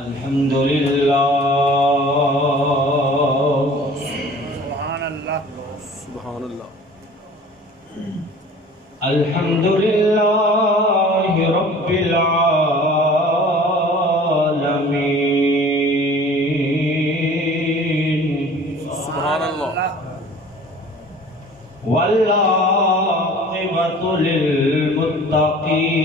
الحمد للہ سبحان اللہ سبحان اللہ الحمد للہ رب العالمین سبحان اللہ والعاقبۃ للمتقین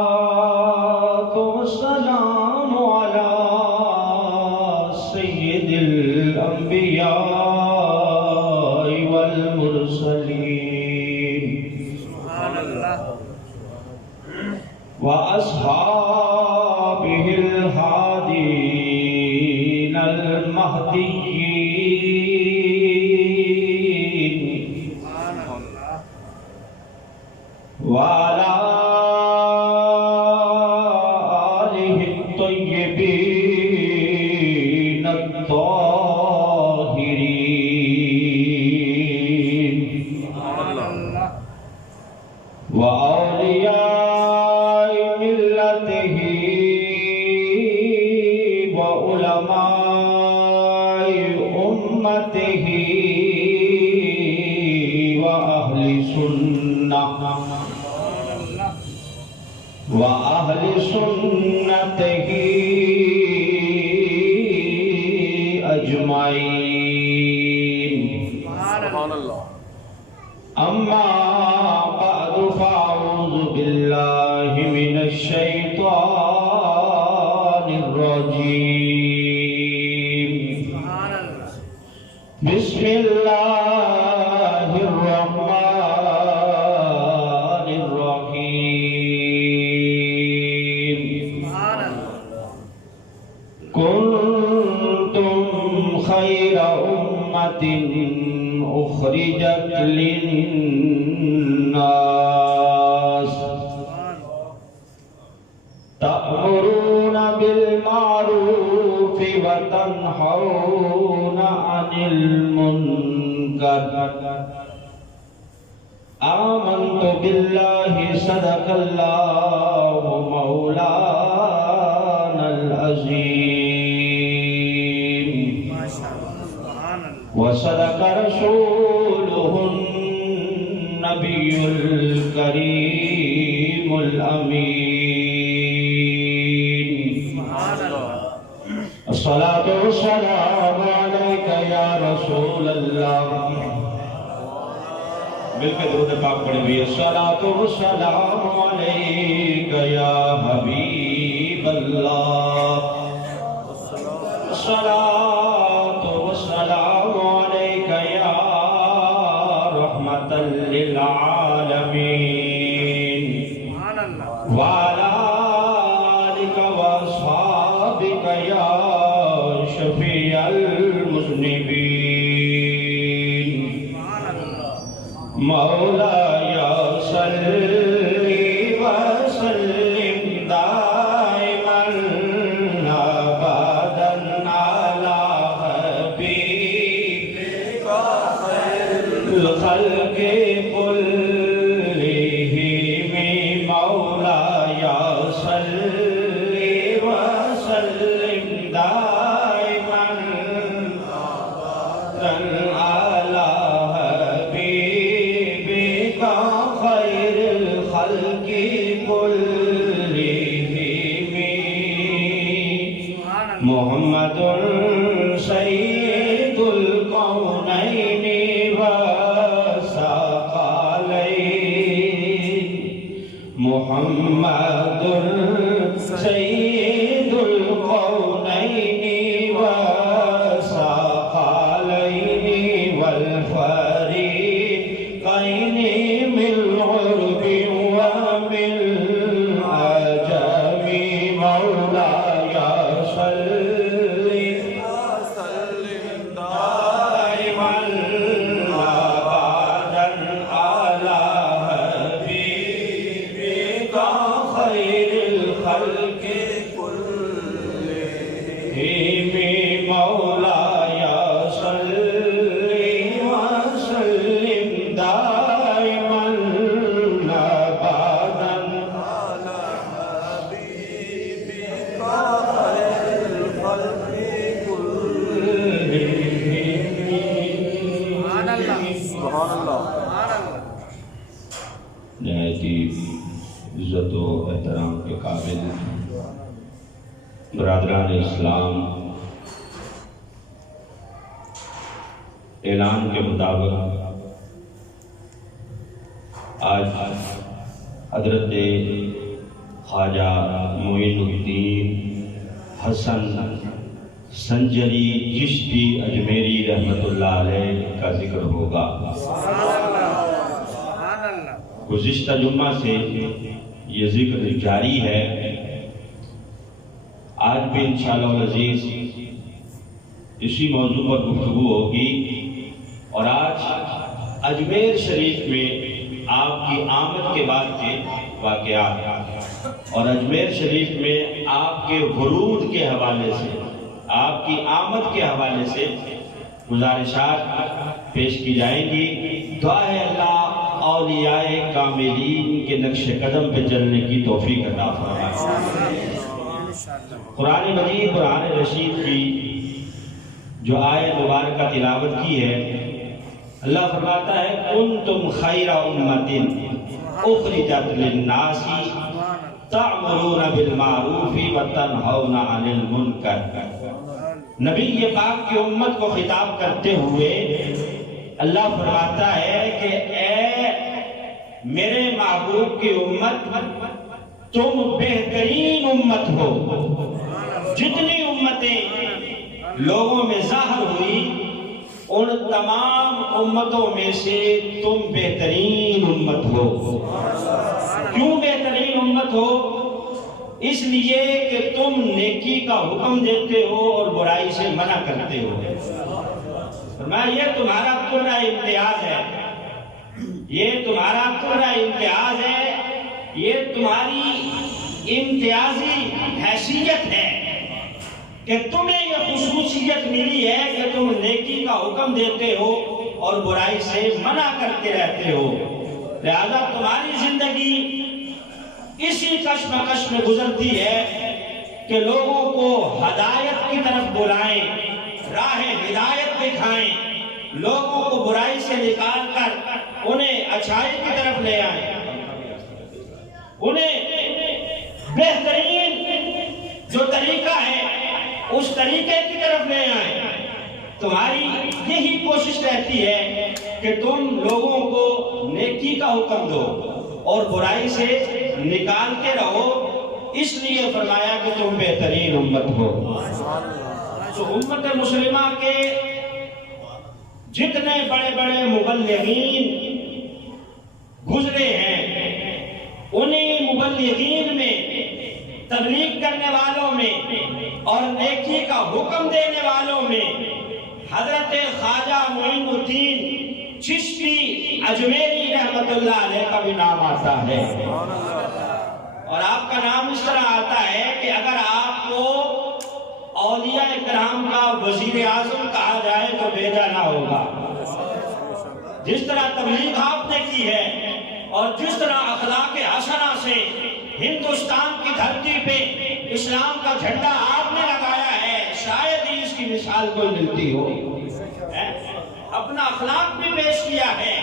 والصلاة والسلام على سيد الأنبياء والمرسلين سبحان اللہ وأصحابه الهادين المهديين سبحان اللہ وعلى آله الطيبين الطاهرين سبحان اللہ وأولياء ملته وعلماء أمته وأهل سنة وأهل سنته أجمعين سبحان اللہ أما بعد فأعوذ بالله من الشيطان الرجيم سبحان اللہ بسم الله الرحمن الرحيم سبحان اللہ كنتم خير أمة أخرجت للناس تأمرون بالمعروف وتنهون عن المنكر آمنت بالله صدق الله مولانا العظيم ماشاء اللہ سبحان اللہ وصدق رسوله النبي الكريم الأمين سبحان اللہ الصلاة والسلام عليك يا رسول الله مل کے درود پاک پڑھیں بھی الصلاة والسلام عليك يا حبيب الله الصلاة والسلام عليك يا رحمة للعالمين سبحان اللہ وعلى آلك وأصحابك يا شفيع المذنبين سبحان اللہ مولاي صل وسلم دائما أبدا على حبيبك خير الخلق كلهم مولاي صل وسلم دائما أبدا على حبيبك خير الخلق كلهم سبحان اللہ محمد سید القونین والثقلین محمد سید القونین والثقلین والفریقین من عرب ومن سبحان اللہ سبحان اللہ نہایت ہی عزت و احترام کے قابل برادران اسلام، اعلان کے مطابق آج حضرت خواجہ معین الدین حسن سنجری چشتی اجمیری رحمۃ اللہ علیہ کا ذکر ہوگا۔ سبحان اللہ گزشتہ جمعہ سے یہ ذکر جاری ہے، آج بھی انشاءاللہ العزیز اسی موضوع پر گفتگو ہوگی، اور آج اجمیر شریف میں آپ کی آمد کے بعد کے واقعات اور اجمیر شریف میں آپ کے ورود کے حوالے سے، آپ کی آمد کے حوالے سے گزارشات پیش کی جائیں گی۔ دعا ہے اللہ اولیاء کاملین کے نقش قدم پہ چلنے کی توفیق عطا فرمائے۔ قرآن مجید قرآن رشید کی جو آیت مبارکہ تلاوت کی ہے، اللہ فرماتا ہے کنتم خیر امت اخرجت للناس تأمرون بالمعروف وتنہون عن المنکر۔ نبی یہ پاک کی امت کو خطاب کرتے ہوئے اللہ فرماتا ہے کہ اے میرے محبوب کی امت، تم بہترین امت ہو۔ جتنی امتیں لوگوں میں ظاہر ہوئی، ان تمام امتوں میں سے تم بہترین امت ہو۔ کیوں بہترین امت ہو؟ اس لیے کہ تم نیکی کا حکم دیتے ہو اور برائی سے منع کرتے ہو۔ فرمایا یہ تمہارا تمہارا امتیاز ہے، یہ تمہارا تمہارا امتیاز ہے، یہ تمہاری امتیازی حیثیت ہے کہ تمہیں یہ خصوصیت ملی ہے کہ تم نیکی کا حکم دیتے ہو اور برائی سے منع کرتے رہتے ہو۔ لہذا تمہاری زندگی اسی کشمکش میں گزرتی ہے کہ لوگوں کو ہدایت کی طرف بلائیں، راہ ہدایت دکھائیں، لوگوں کو برائی سے نکال کر انہیں اچھائی کی طرف لے آئیں، انہیں بہترین جو طریقہ ہے اس طریقے کی طرف لے آئیں۔ تمہاری یہی کوشش رہتی ہے کہ تم لوگوں کو نیکی کا حکم دو اور برائی سے نکالتے رہو، اس لیے فرمایا کہ تم بہترین امت ہو۔ تو امت مسلمہ کے جتنے بڑے بڑے مبلغین گزرے ہیں، انہیں مبلغین میں، تبلیغ کرنے والوں میں اور نیکی کا حکم دینے والوں میں حضرت خواجہ معین الدین چشتی اجمیری رحمت اللہ علیہ کا بھی نام آتا ہے۔ اور آپ کا نام اس طرح آتا ہے کہ اگر آپ کو اولیاء کرام کا وزیر اعظم کہا جائے تو بیجا نہ ہوگا۔ جس طرح تبلیغ آپ نے کی ہے اور جس طرح اخلاق حسنہ سے ہندوستان کی دھرتی پہ اسلام کا جھنڈا آپ نے لگایا ہے، شاید ہی اس کی مثال کوئی ملتی ہو۔ اپنا اخلاق بھی پیش کیا ہے،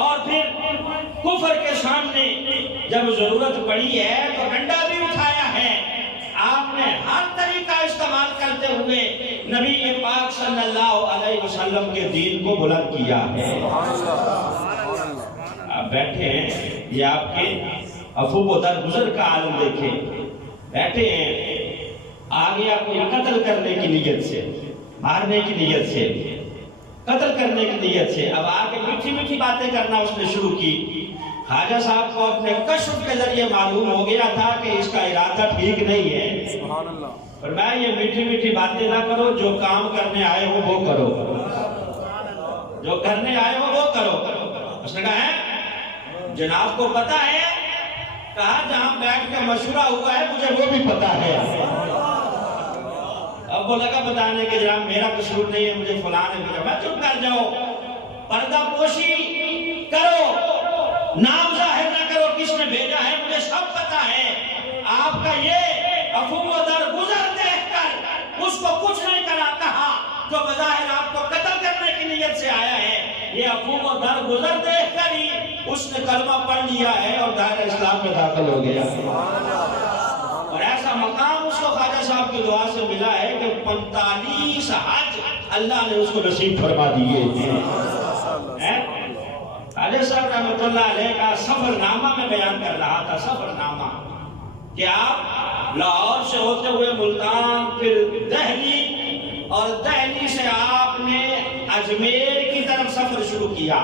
اور پھر کفر کے سامنے جب ضرورت پڑی ہے تو ڈنڈا بھی اٹھایا ہے۔ آپ نے ہر طریقہ استعمال کرتے ہوئے نبی پاک صلی اللہ علیہ وسلم کے دین کو بلند کیا ہے۔ آپ بیٹھے ہیں، یہ آپ کے افو و درگزر کا عالم دیکھیں، بیٹھے ہیں، آ گیا کوئی قتل کرنے کی نیت سے، مارنے کی نیت سے، قتل کرنے کی نیت سے، اب آگے میٹھی میٹھی باتیں کرنا اس نے شروع کی۔ خواجہ صاحب کو اپنے کشف کے ذریعے معلوم ہو گیا تھا کہ اس کا ارادہ ٹھیک نہیں ہے۔ سبحان اللہ۔ فرمایا یہ میٹھی میٹھی باتیں نہ کرو، جو کام کرنے آئے ہو وہ کرو، جو کرنے آئے ہو وہ کرو۔ اس نے کہا ہے جناب کو پتا ہے؟ کہا جہاں بیٹھ کے مشورہ ہوا ہے مجھے وہ بھی پتا ہے۔ اب وہ لگا بتانے کہ جناب میرا قصور نہیں ہے، مجھے فلاں نے بھیجا۔ میں چپ کر جاؤ، پردہ پوشی کرو، نام ظاہر نہ کرو کس نے بھیجا ہے، مجھے سب پتا ہے۔ آپ کا یہ افو و درگزر دیکھ کر اس کو کچھ نہیں کہا جو بظاہر آپ کو قتل کرنے کی نیت سے آیا ہے، یہ افوم و در گزر دیکھ کر ہی اس نے کلمہ پڑھ لیا ہے اور دائرہ اسلام میں داخل ہو گیا. اور ایسا مقام اس کو خواجہ صاحب کی دعا سے ملا ہے کہ 45 حج اللہ نے اس کو نصیب فرما دیے. خواجہ صاحب رحمۃ اللہ علیہ کا سفر نامہ میں بیان کر رہا تھا. سفر نامہ کہ آپ لاہور سے ہوتے ہوئے ملتان، پھر دہلی، اور دہلی سے آپ نے اجمیر کی طرف سفر شروع کیا.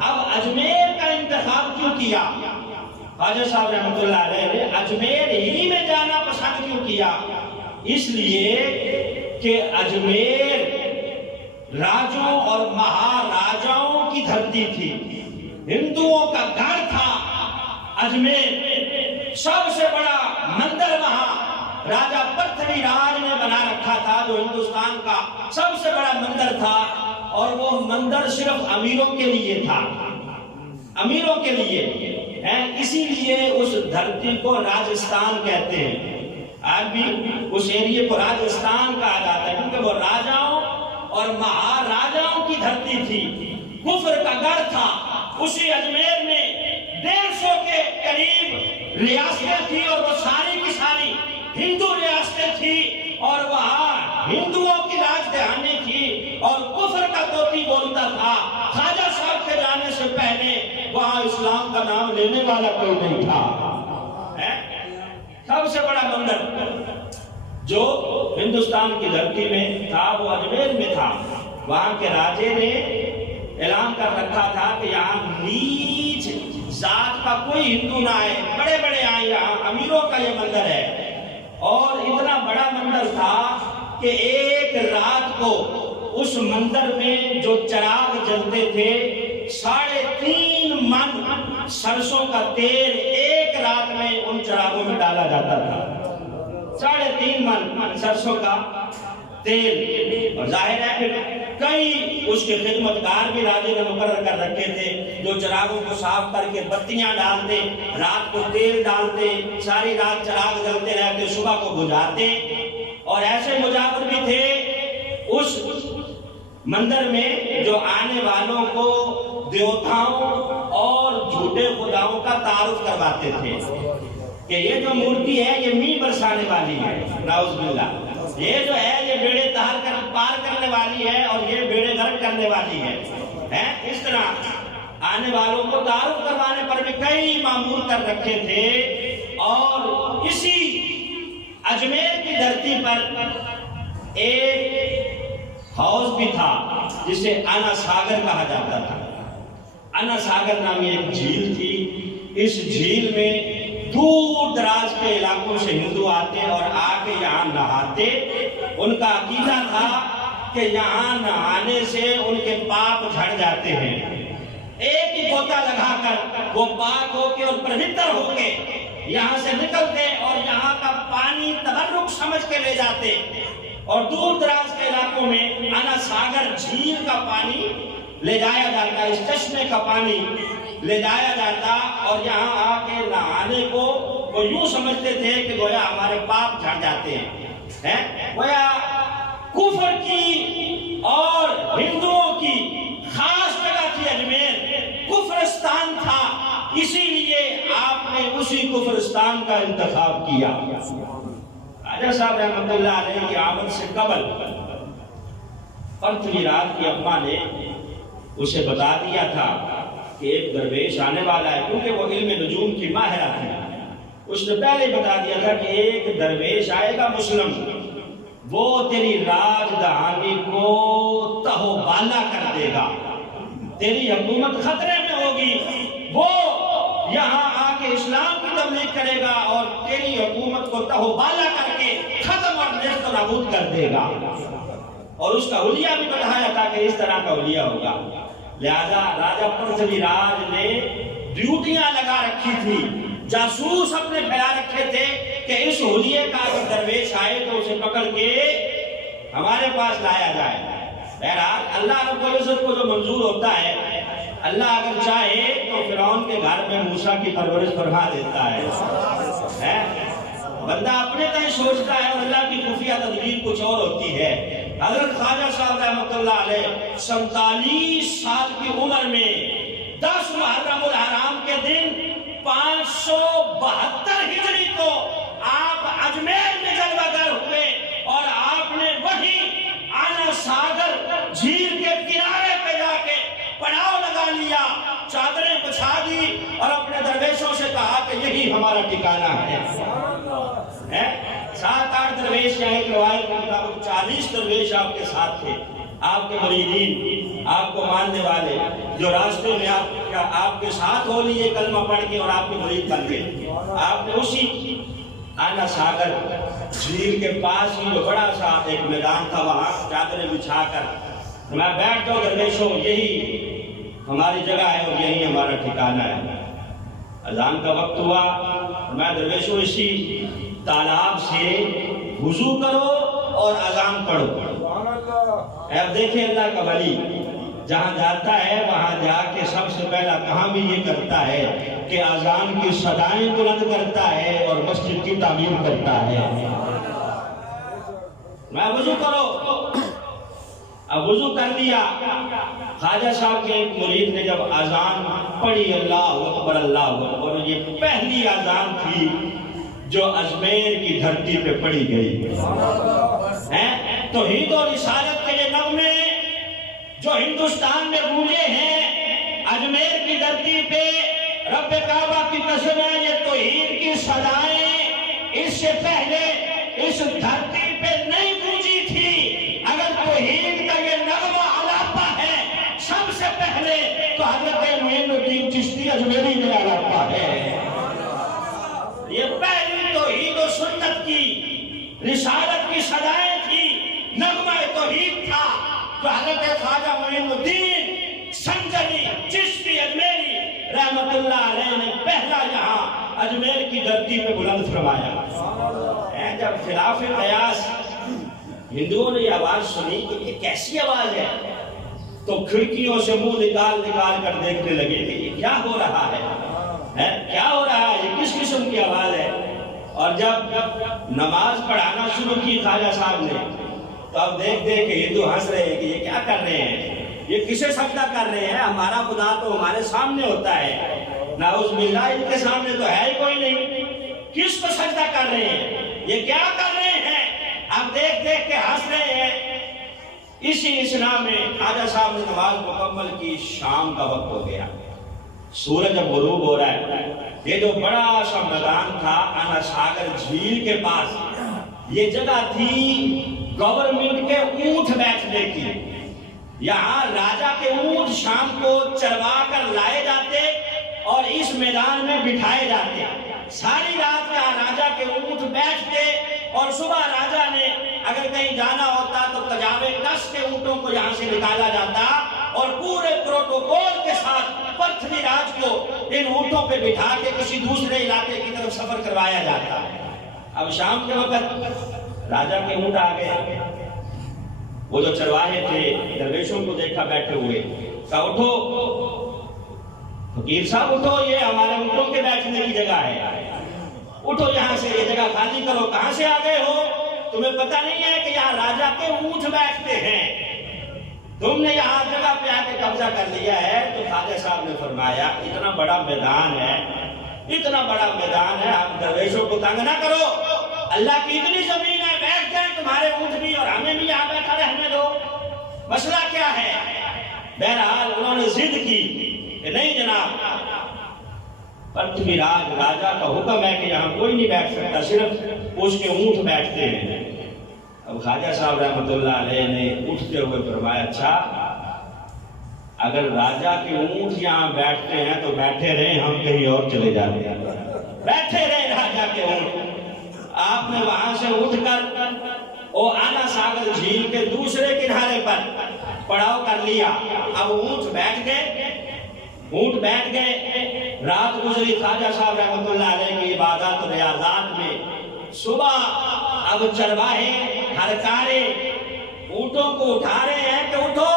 اب اجمیر کا انتخاب کیوں کیا؟ خواجہ صاحب رحمۃ اللہ علیہ نے اجمیر ہی میں جانا پسند کیوں کیا؟ اس لیے کہ اجمیر راجوں اور مہاراجاؤں کی دھرتی تھی، ہندوؤں کا گھر تھا اجمیر. سب سے بڑا مندر وہاں راجہ پرتھوی راج نے بنا رکھا تھا، جو ہندوستان کا سب سے بڑا مندر تھا. اور وہ مندر صرف امیروں کے لیے تھا، امیروں کے لیے. اسی لیے اس دھرتی کو راجستھان کہتے ہیں. آج بھی اس ایریے کو راجستھان کہا جاتا ہے کیونکہ وہ راجاؤں اور مہاراجاؤں کی دھرتی تھی، کفر کا گڑھ تھا. اسی اجمیر میں 150 کے قریب ریاستیں تھی اور وہ ساری کی ساری ہندو ریاستیں تھی، اور وہاں ہندوؤں کی راجدھانی تھی اور کفر کا طوطی بولتا تھا. خواجہ صاحب کے جانے سے پہلے وہاں اسلام کا نام لینے والا کوئی نہیں تھا. سب سے بڑا مندر جو ہندوستان کی دھرتی میں تھا وہ اجمیر میں تھا. وہاں کے راجے نے اعلان کر رکھا تھا کہ یہاں نیچ ذات کا کوئی ہندو نہ آئے، بڑے بڑے آئے، یہاں امیروں کا یہ مندر ہے. اور اتنا بڑا مندر تھا کہ ایک رات کو اس مندر میں جو چراغ جلتے تھے 3.5 من سرسوں کا تیل ایک رات میں ان چراغوں میں ڈالا جاتا تھا. 3.5 من سرسوں کا تیل. اور ظاہر ہے پھر کئی اس کے خدمتگار بھی راجے نے مقرر کر رکھے تھے جو چراغوں کو صاف کر کے بتیاں ڈالتے، رات کو تیل ڈالتے، ساری رات چراغ جلتے رہتے، صبح کو بجھاتے. اور ایسے مجاور بھی تھے اس مندر میں جو آنے والوں کو دیوتاؤں اور جھوٹے خداؤں کا تعارف کرواتے تھے کہ یہ جو مورتی ہے یہ می برسانے والی ہے، نعوذ باللہ. یہ جو ہے یہ بیڑے پار کرنے والی ہے اور یہ بیڑے غرق کرنے والی ہے. اس طرح آنے والوں کو تعارف کروانے پر بھی کئی معمور کر رکھے تھے. اور اسی اجمیر کی دھرتی پر ایک حوض بھی تھا جسے انا ساگر کہا جاتا تھا. انا ساگر نامی ایک جھیل تھی. اس جھیل میں دور دراز کے علاقوں سے ہندو آتے اور آ کے یہاں نہاتے. ان کا عقیدہ تھا کہ یہاں نہانے سے ان کے پاپ جھڑ جاتے ہیں. ایک ہی گوتا لگا کر وہ پاک ہو کے اور پوتر ہو کے یہاں سے نکلتے اور یہاں کا پانی تبرک سمجھ کے لے جاتے. اور دور دراز کے علاقوں میں انا ساگر جھیل کا پانی لے جایا جاتا، اس چشمے کا پانی لے جایا جاتا. اور یہاں آ کے نہانے کو وہ یوں سمجھتے تھے کہ گویا ہمارے پاپ جھڑ جاتے ہیں. گویا کفر کی اور ہندوؤں کی خاص جگہ تھی اجمیر، کفرستان تھا. اسی لیے آپ نے اسی کفرستان کا انتخاب کیا. خواجہ صاحب رحمۃ اللہ علیہ کی آمد سے قبل پرتھوی راج کی اماں نے اسے بتا دیا تھا کہ ایک درویش آنے والا ہے، کیونکہ وہ علم نجوم کی ماہرہ تھی. اس نے پہلے بتا دیا تھا کہ ایک درویش آئے گا مسلم، وہ تیری راج دہانی کو تہو بالا کر دے گا، تیری حکومت خطرے میں ہوگی. وہ یہاں آ کے اسلام کی تبلیغ کرے گا اور تیری حکومت کو تہو بالا کر کے ختم اور نیست و نابود کر دے گا. اور اس کا حلیہ بھی بتایا تھا کہ اس طرح کا حلیہ ہوگا. لہذا راجہ پرتھوی راج نے ڈیوٹیاں لگا رکھی تھی، جاسوس اپنے پھیلا رکھے تھے کہ اس حلیے کا اگر درویش آئے تو اسے پکڑ کے ہمارے پاس لایا جائے. بہرحال اللہ رب العزت کو جو منظور ہوتا ہے، اللہ اگر چاہے تو فرعون کے گھر میں موسیٰ کی پرورش فرما دیتا ہے. بندہ اپنے تئیں سوچتا ہے اور اللہ کی خفیہ تدبیر کچھ اور ہوتی ہے. حضرت خواجہ صاحب رحمۃ اللہ علیہ 47 سال کی عمر میں 10 محرم الحرام کے دن 572 ہجری کو آپ اجمیر میں جلوہ گر ہوئے اور آپ نے وہی آنا ساگر جھیل کے کنارے پہ جا کے پڑاؤ لگا لیا، چادریں بچھا دی اور اپنے درویشوں سے کہا کہ یہی ہمارا ٹھکانہ ہے۔ 7-8 درویش یا ایک روایت کے مطابق 40 درویش آپ کے ساتھ تھے، آپ کے مریدین، آپ کو ماننے والے، جو راستے میں آپ کے ساتھ ہو لیے کلمہ پڑھ کے اور آپ کے مرید بن گئے۔ آپ نے اسی آنا ساگر جھیل کے پاس ہی جو بڑا سا ایک میدان تھا وہاں چادریں بچھا کر میں بیٹھ جاؤ درویشوں، یہی ہماری جگہ ہے اور یہی ہمارا ٹھکانہ ہے۔ اذان کا وقت ہوا، میں درویشوں اسی تالاب سے وضو کرو اور اذان پڑھو۔ اب دیکھیں اللہ کا ولی جہاں جاتا ہے وہاں جا کے سب سے پہلا کہاں بھی یہ کرتا ہے کہ اذان کی صدائیں بلند کرتا ہے اور مسجد کی تعمیر کرتا ہے۔ میں وضو کرو، اب وضو کر دیا۔ خواجہ صاحب کے ایک مرید نے جب اذان پڑھی اللہ اکبر اللہ اکبر، یہ پہلی اذان تھی جو اجمیر کی دھرتی پہ پڑھی گئی۔ توحید و رسالت کے یہ نغمے جو ہندوستان میں گونجے ہیں اجمیر کی دھرتی پہ، رب کعبہ کی قسم ہے یہ توحید کی صدائیں اس سے پہلے اس دھرتی پہ نہیں گونجی تھی۔ اگر توحید کا یہ نغمہ علاپہ ہے سب سے پہلے تو حضرت معین الدین چشتی اجمیری میں علاپہ ہے۔ یہ پہلی توحید و سنت کی رسالت کی صدائیں تھی، نغمہ توحید تھا تو حضرت خواجہ معین الدین سنجری چشتی اجمیری رحمت اللہ علیہ نے پہلا یہاں اجمیر کی دھرتی پہ بلند فرمایا۔ جب خلاف قیاس ہندوؤں نے یہ آواز سنی کہ یہ کیسی آواز ہے تو کھڑکیوں سے منہ نکال نکال کر دیکھنے لگے کہ یہ کیا ہو رہا ہے، کیا ہو رہا ہے، یہ کس قسم کی آواز ہے۔ اور جب نماز پڑھانا شروع کی خواجہ صاحب نے تو اب دیکھ دیکھ کہ ہندو ہنس رہے ہیں کہ یہ کیا کر رہے ہیں، یہ کسے سجدہ کر رہے ہیں، ہمارا خدا تو ہمارے سامنے ہوتا ہے، نعوذ باللہ ان کے سامنے تو ہے ہی کوئی نہیں، کس کو سجدہ کر رہے ہیں، یہ کیا کر رہے ہیں۔ اب دیکھ دیکھ کے ہنس رہے ہیں۔ اسی اسنا میں خواجہ صاحب نے نماز مکمل کی، شام کا وقت ہو گیا، سورج اب غروب ہو رہا ہے۔ یہ جو بڑا سا میدان تھا آنا ساگر جھیل کے پاس، یہ جگہ تھی گورنمنٹ کے اونٹ بیٹھنے کی۔ یہاں راجہ کے اونٹ شام کو چروا کر لائے جاتے اور اس میدان میں بٹھائے جاتے، ساری رات یہاں راجہ کے اونٹ بیٹھتے اور صبح راجہ نے اگر کہیں جانا ہوتا تو کجاوے کس کے اونٹوں کو یہاں سے نکالا جاتا اور پورے پروٹوکول کے ساتھ پرتھوی راج کو ان اونٹوں پہ بٹھا کے کسی دوسرے علاقے کی طرف سفر کروایا جاتا۔ اب شام کے وقت راجہ کے اونٹ آ گئے، وہ جو چرواہے تھے درویشوں کو دیکھا بیٹھے ہوئے، کہا اٹھو فقیر صاحب اٹھو، یہ ہمارے اونٹوں کے بیٹھنے کی جگہ ہے، اٹھو یہاں سے، یہ جگہ خالی کرو، کہاں سے آ گئے ہو، تمہیں پتہ نہیں ہے کہ یہاں راجہ کے اونٹ بیٹھتے ہیں، تم نے یہاں جگہ پہ آ کے قبضہ کر لیا ہے۔ تو خواجہ صاحب نے فرمایا اتنا بڑا میدان ہے، اتنا بڑا میدان ہے، آپ درویشوں کو تنگ نہ کرو، اللہ کی اتنی زمین ہے، بیٹھ جائیں تمہارے اونٹ بھی اور ہمیں بھی یہاں بیٹھا رہنے دو، مسئلہ کیا ہے۔ بہرحال انہوں نے ضد کی کہ نہیں جناب، پرتھوی راج راجہ کا حکم ہے کہ یہاں کوئی نہیں بیٹھ سکتا، صرف اس کے اونٹ بیٹھتے ہیں۔ اب خواجہ صاحب رحمت اللہ علیہ نے اٹھتے ہوئے فرمایا اچھا اگر راجہ کے اونٹ یہاں بیٹھتے ہیں تو بیٹھے رہیں، ہم کہیں اور چلے جاتے ہیں، بیٹھے رہے راجہ کے اونٹ۔ آپ نے وہاں سے اٹھ کر وہ آنا ساگر جھیل کے دوسرے کنارے پر پڑاؤ کر لیا۔ اب اونٹ بیٹھ گئے، رات گزری خواجہ صاحب رحمت اللہ علیہ کی عبادات و ریاضات میں۔ صبح اب چرواہے ہرکارے اونٹوں کو اٹھا رہے ہیں کہ اٹھو،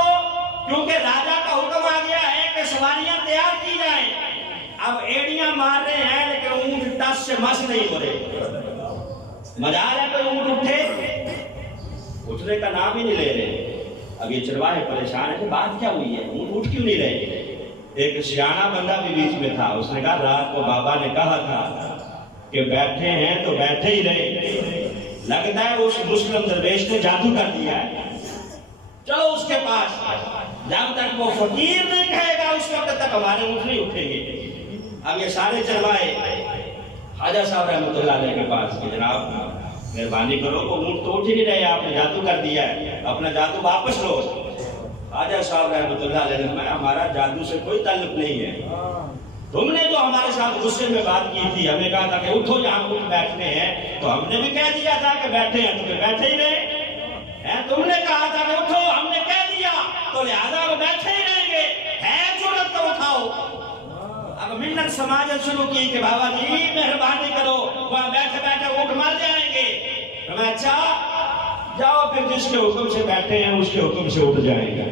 کیونکہ راجہ کا حکم آ گیا ہے کہ سواریاں تیار کی جائیں۔ اب ایڑیاں مار رہے ہیں لیکن اونٹ ٹس سے مس نہیں ہو رہے۔ مجال ہے کوئی اونٹ اٹھے، اٹھنے کا نام ہی نہیں لے رہے. اب یہ چرواہے پریشان ہیں کہ بات کیا ہوئی ہے, اونٹ اٹھ کیوں نہیں رہے. ایک سیانا بندہ بھی بیچ میں تھا, اس نے کہا رات کو بابا نے کہا تھا کہ بیٹھے ہیں تو بیٹھے ہی رہے, لگتا ہے اس مسلم درویش نے جادو کر دیا ہے, چلو اس کے پاس, جب تک وہ فقیر نہیں کہے گا اس وقت تک ہمارے اونٹ نہیں اٹھیں گے. اب یہ سارے چرواہے خواجہ صاحب رحمۃ اللہ علیہ کے پاس کہ جناب مہربانی کرو, وہ اونٹ تو اٹھ ہی نہیں رہے, آپ نے جادو کر دیا ہے, اپنا جادو واپس لو. خواجہ صاحب رحمۃ اللہ علیہ نے فرمایا ہمارا جادو سے کوئی تعلق نہیں ہے, تم نے جو ہمارے ساتھ غصے میں بات کی تھی, ہمیں کہا تھا کہ اٹھو یہاں اٹھ بیٹھنے ہیں, تو ہم نے بھی کہہ دیا تھا کہ بیٹھے ہیں, تمہیں بیٹھے ہی رہے. تم نے کہا تھا کہ اٹھو, ہم نے کہہ دیا تو لہذا وہ بیٹھے ہی رہیں گے, ہے جرأت تو اٹھاؤ. اب منت سماجت شروع کی کہ بابا جی مہربانی کرو, وہاں بیٹھے بیٹھے اٹھ مر جائیں گے. میں اچھا جاؤ پھر جس کے حکم سے بیٹھے ہیں اس کے حکم سے اٹھ جائیں گے.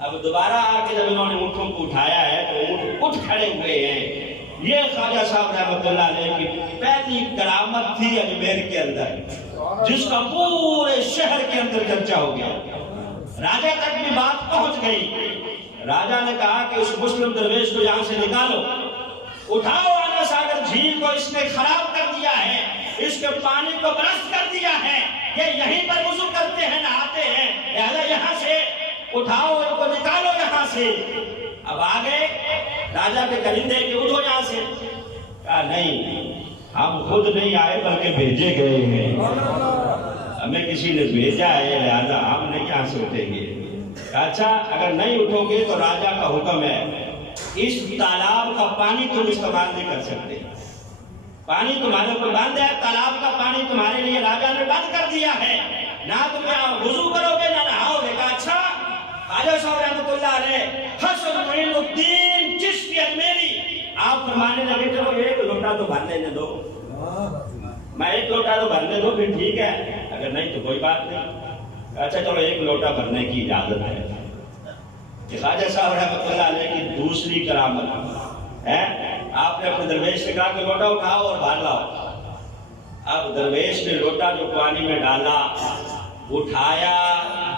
اب دوبارہ آ کے جب انہوں نے اونٹوں کو اٹھایا ہے تو اونٹ اٹھ کھڑے ہوئے ہیں. یہ خواجہ صاحب رحمۃ اللہ علیہ کی پہلی کرامت تھی اجمیر کے اندر, جس کا پورے شہر کے اندر چرچا ہو گیا. راجہ تک بھی بات پہنچ گئی. راجہ نے کہا کہ اس مسلم درویش کو یہاں سے نکالو, اٹھاؤ آنا ساگر جھیل کو اس نے خراب کر دیا ہے, اس کے پانی کو برست کر دیا ہے, یہ یہیں پر وضو کرتے ہیں نہاتے ہیں, لہذا یہاں سے اٹھاؤ ان کو نکالو یہاں سے. اب آگے راجہ کے کرندے کہ اٹھو یہاں سے, کہا نہیں ہم خود نہیں آئے بلکہ بھیجے گئے ہیں, ہمیں کسی نے بھیجا ہے لہذا ہم نہیں یہاں سے اٹھیں گے. اچھا اگر نہیں اٹھو گے تو راجہ کا حکم ہے اس تالاب کا پانی تم استعمال نہیں کر سکتے, پانی تمہارے اوپر بند ہے, تالاب کا پانی تمہارے لیے راجہ نے بند کر دیا ہے, نہ تم یہاں وضو کرو گے نہ نہاؤ گے. کہا اچھا. خواجہ صاحب رحمۃ اللہ علیہ حسن معین الدین چشتی اجمیری آپ فرمانے لگے چلو ایک لوٹا تو بھر لینے دو, میں ایک لوٹا تو بھرنے دو پھر ٹھیک ہے, اگر نہیں تو کوئی بات نہیں. اچھا چلو ایک لوٹا بھرنے کی اجازت ہے. خواجہ صاحب رحمۃ اللہ علیہ کی دوسری کرامت ہے, آپ نے اپنے درویش سے کہا کہ لوٹا اٹھاؤ اور بھر لاؤ. اب درویش نے لوٹا جو پانی میں ڈالا اٹھایا,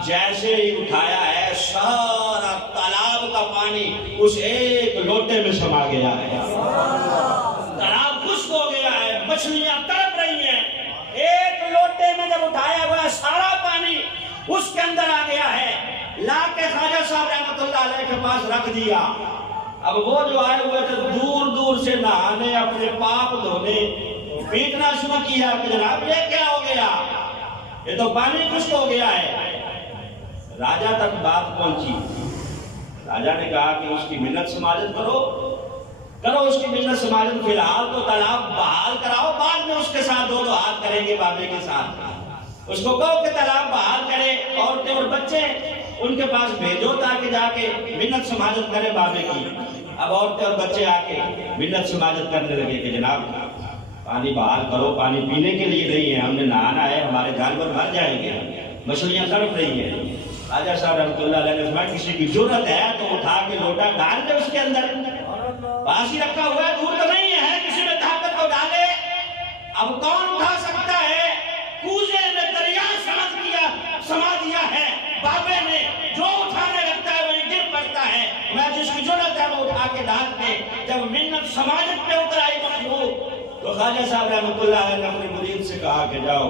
جیسے ہی اٹھایا ہے سارا تالاب کا پانی اس ایک لوٹے میں سما گیا ہے. تالاب خشک ہو گیا ہے, مچھلیاں تڑپ رہی ہیں. ایک لوٹے میں جب اٹھایا ہوا سارا پانی اس کے اندر آ گیا ہے, لا کے خواجہ صاحب رحمۃ اللہ علیہ کے پاس رکھ دیا. اب وہ جو آئے ہوئے تھے دور دور سے نہانے, اپنے پاپ دھونے, پیٹنا شروع کیا کہ جناب یہ کیا ہو گیا, یہ تو پانی خشک ہو گیا ہے. راجہ تک بات پہنچی. راجہ نے کہا کہ اس کی منت سماجت کرو اس کی منت سماجت, فی الحال تو تالاب بحال کراؤ, بعد میں اس کے ساتھ دو ہاتھ کریں گے بابے کے ساتھ. اس کو کہو کہ تالاب بحال کرے, عورتیں اور بچے ان کے پاس بھیجو تاکہ جا کے منت سماجت کرے بابے کی. اب عورتیں اور بچے آ کے منت سماجت کرنے لگے کہ جناب پانی بحال کرو, پانی پینے کے لیے نہیں ہے, ہم نے نہانا ہے, ہمارے جانور مر جائیں گے, مچھلیاں تڑپ رہی ہیں. خواجہ صاحب رحمۃ اللہ علیہ نے فرمایا کسی کی جرأت ہے تو اٹھا کے لوٹا ڈال دے اس کے اندر, پاس ہی رکھا ہوا ہے, دور تو نہیں ہے, کسی میں طاقت کو ڈالے. اب کون اٹھا سکتا ہے, کوزے میں دریا سما دیا ہے بابے نے, جو اٹھانے لگتا ہے وہی گر پڑتا ہے. میں جس کی جرأت ہے وہ اٹھا کے ڈال دے. جب منت سماجت پہ اتر آئی مخلوق تو خواجہ صاحب رحمۃ اللہ علیہ نے اپنے مرید سے کہا کہ جاؤ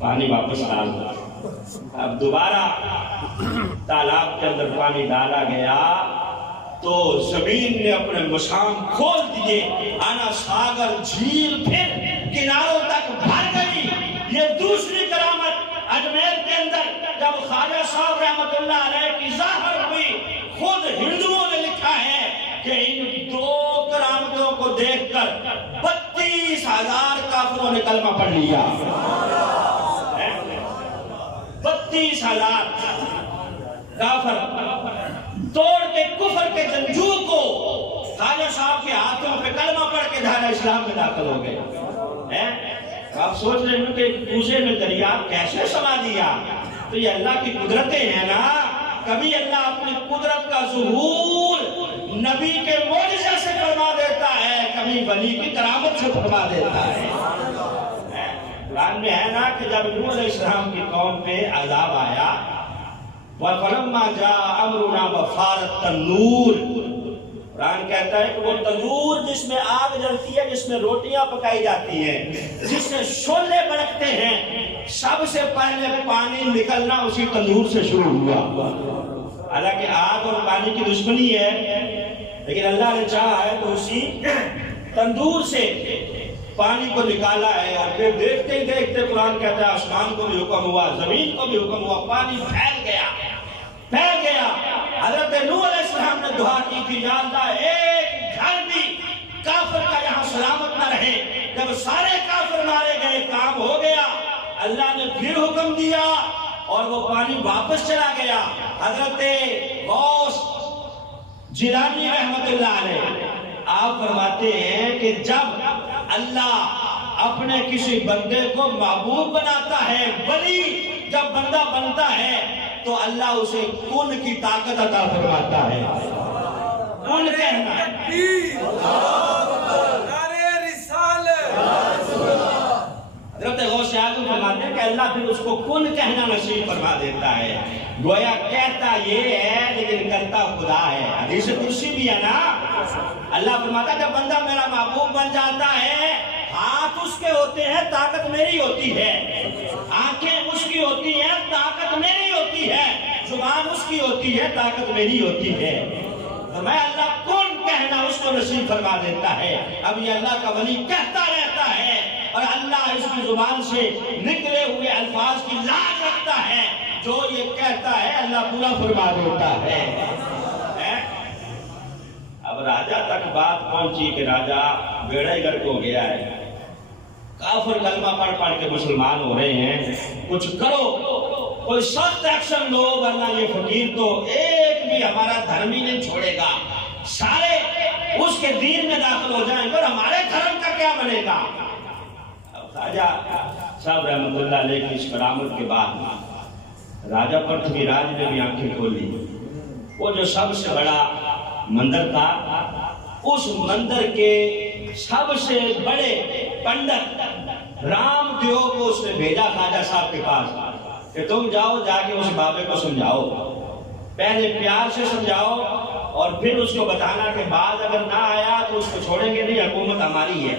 پانی واپس ڈال دو. اب دوبارہ تالاب کے اندر پانی ڈالا گیا تو زمین نے اپنے مسام کھول دیے, آنا ساگر جھیل پھر کناروں تک بھر گئی. یہ دوسری کرامت اجمیر کے اندر جب خواجہ صاحب رحمۃ اللہ علیہ کی ظاہر ہوئی, خود ہندوؤں نے لکھا ہے کہ ان دو کرامتوں کو دیکھ کر 32,000 کافروں نے کلمہ پڑھ لیا. 32,000 کافر توڑ کے کفر کے جنجو کو خواجہ صاحب کے ہاتھوں پہ کلمہ پڑھ کے دھارا اسلام میں داخل ہو گئے. آپ سوچ رہے ہیں کہ کوزے میں دریا کیسے سما دیا, تو یہ اللہ کی قدرتیں ہیں نا. کبھی اللہ اپنی قدرت کا ظہور نبی کے معجزے سے فرما دیتا ہے, کبھی ولی کی کرامت سے فرما دیتا ہے. قرآن میں ہے نا کہ جب نوح علیہ السلام کی قوم پہ عذاب آیا وَفَلَمَّا جَاءَ أَمْرُنَا وَفَارَتِ التَّنُّورُ، قرآن کہتا ہے کہ وہ تنور جس میں آگ جلتی ہے، جس میں روٹیاں پکائی جاتی ہیں، جس سے شعلے بڑکتے ہیں، سب سے پہلے پانی نکلنا اسی تنور سے شروع ہوا۔ حالانکہ آگ اور پانی کی دشمنی ہے، لیکن اللہ نے چاہا ہے تو اسی تندور سے پانی کو نکالا ہے، اور پھر دیکھتے ہی دیکھتے قرآن کہتا ہے آسمان کو بھی حکم ہوا، زمین کو بھی حکم ہوا، پانی پھیل گیا۔ حضرت نوح علیہ السلام نے دعا کی تھی، یا اللہ ایک گھر بھی کافر کا یہاں سلامت نہ رہے۔ جب سارے کافر مارے گئے، کام ہو گیا، اللہ نے پھر حکم دیا اور وہ پانی واپس چلا گیا۔ حضرت غوث جیلانی رحمت اللہ علیہ آپ فرماتے ہیں کہ جب اللہ اپنے کسی بندے کو محبوب بناتا ہے، ولی جب بندہ بنتا ہے تو اللہ اسے کن کی طاقت عطا فرماتا ہے۔ کن کہنا، حضرت غوث اعظم فرماتے ہیں کہ اللہ پھر اس کو کن کہنا نصیب فرما دیتا ہے۔ گویا کہتا یہ ہے لیکن کرتا خدا ہے۔ حدیث قدسی بھی ہے نا، اللہ فرماتا ہے جب بندہ میرا محبوب بن جاتا ہے، ہاتھ اس کے ہوتے ہیں، طاقت میری ہوتی ہے، آنکھیں اس کی ہوتی ہیں، طاقت میری ہوتی ہے، زبان اس کی ہوتی ہے، طاقت میری ہوتی ہے۔ تو میں اللہ کن کہنا اس کو نصیب فرما دیتا ہے۔ اب یہ اللہ کا ولی کہتا رہتا ہے اور اللہ اس کی زبان سے نکلے ہوئے الفاظ کی لاج رکھتا ہے، جو یہ کہتا ہے اللہ پورا فرما دیتا ہے۔ اب راجہ تک بات پہنچی کہ راجہ بیڑا ہی گرک ہو گیا ہے، کافر کلمہ پڑھ پڑھ کے مسلمان ہو رہے ہیں، کچھ کرو، کوئی سخت ایکشن لو، ورنہ یہ فقیر تو ایک بھی ہمارا دھرم ہی نہیں چھوڑے گا، سارے اس کے دین میں داخل ہو جائیں گے اور ہمارے دھرم کا کیا بنے گا۔ اب راجہ صاحب رحمت اللہ علیہ کی اس کرامت کے بعد راجہ پرتھوی راج نے بھی آنکھیں کھولی۔ وہ جو سب سے بڑا مندر تھا، اس مندر کے سب سے بڑے پنڈت رام دیو کو اس نے بھیجا خواجہ صاحب کے پاس کہ تم جاؤ، جا کے اس بابے کو سمجھاؤ، پہلے پیار سے سمجھاؤ اور پھر اس کو بتانا کہ بعد اگر نہ آیا تو اس کو چھوڑیں گے نہیں، حکومت ہماری ہے،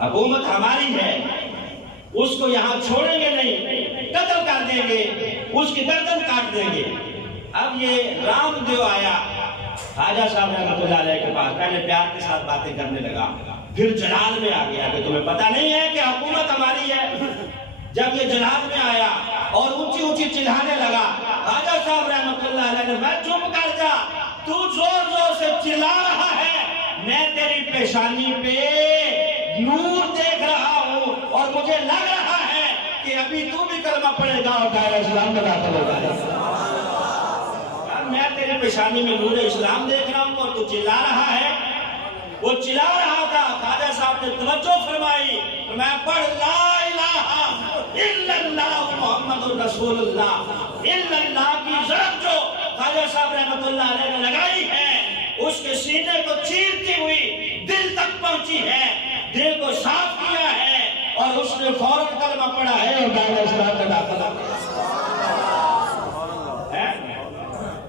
حکومت ہماری ہے، اس کو یہاں چھوڑیں گے نہیں، قتل کر دیں گے، اس کی گردن کاٹ دیں گے۔ اب یہ رام دیو آیا خواجہ صاحب رحمۃ اللہ علیہ کے پاس، پہلے پیار کے ساتھ باتیں کرنے لگا، پھر جلال میں آ گیا کہ تمہیں پتہ نہیں ہے کہ حکومت ہماری ہے۔ جب یہ جلال میں آیا اور اونچی اونچی چلانے لگا، خواجہ صاحب رحمۃ اللہ علیہ نے میں چپ کر جا، تو زور زور سے چلا رہا ہے، میں تیری پیشانی پہ نور دیکھ رہا ہوں اور مجھے لگ رہا ہے کہ ابھی تو بھی کلمہ پڑھے گا اور دائرہ اسلام میں داخل ہوگا۔ میں تیری پیشانی میں نور اسلام دیکھ رہا ہوں اور تو چلا رہا ہے۔ وہ چلا رہا تھا، خواجہ صاحب نے توجہ فرمائی، میں پڑھ لا الہ الا اللہ محمد الرسول اللہ، الا اللہ کی ضرب جو خواجہ صاحب رحمت اللہ علیہ نے لگائی ہے، اس کے سینے کو چیرتی ہوئی دل تک پہنچی ہے، دل کو صاف کیا ہے اور اس نے فوراً کلمہ پڑھا ہے اور دائرہ اسلام میں داخل ہو گیا۔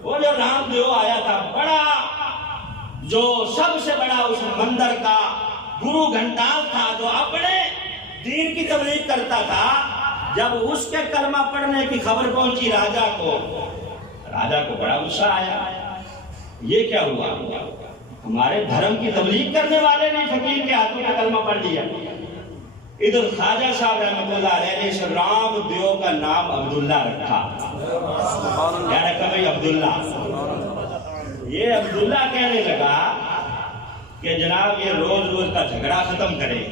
وہ جو رام دیو آیا تھا، بڑا جو سب سے بڑا اس مندر کا گرو گھنٹال تھا، جو اپنے دین کی تبلیغ کرتا تھا، جب اس کے کلمہ پڑھنے کی خبر پہنچی راجہ کو بڑا غصہ آیا۔ یہ کیا ہوا؟ ہمارے دھرم کی تبلیغ کرنے والے نے فقیر کے ہاتھوں کا کلمہ پڑھ لیا۔ ادھر خواجہ صاحب رحمت اللہ علیہ نے اس رام دیو کا نام عبداللہ رکھا، کیا رکھا بھائی؟ عبداللہ۔ یہ عبداللہ کہنے لگا کہ جناب یہ روز روز کا جھگڑا ختم کرے،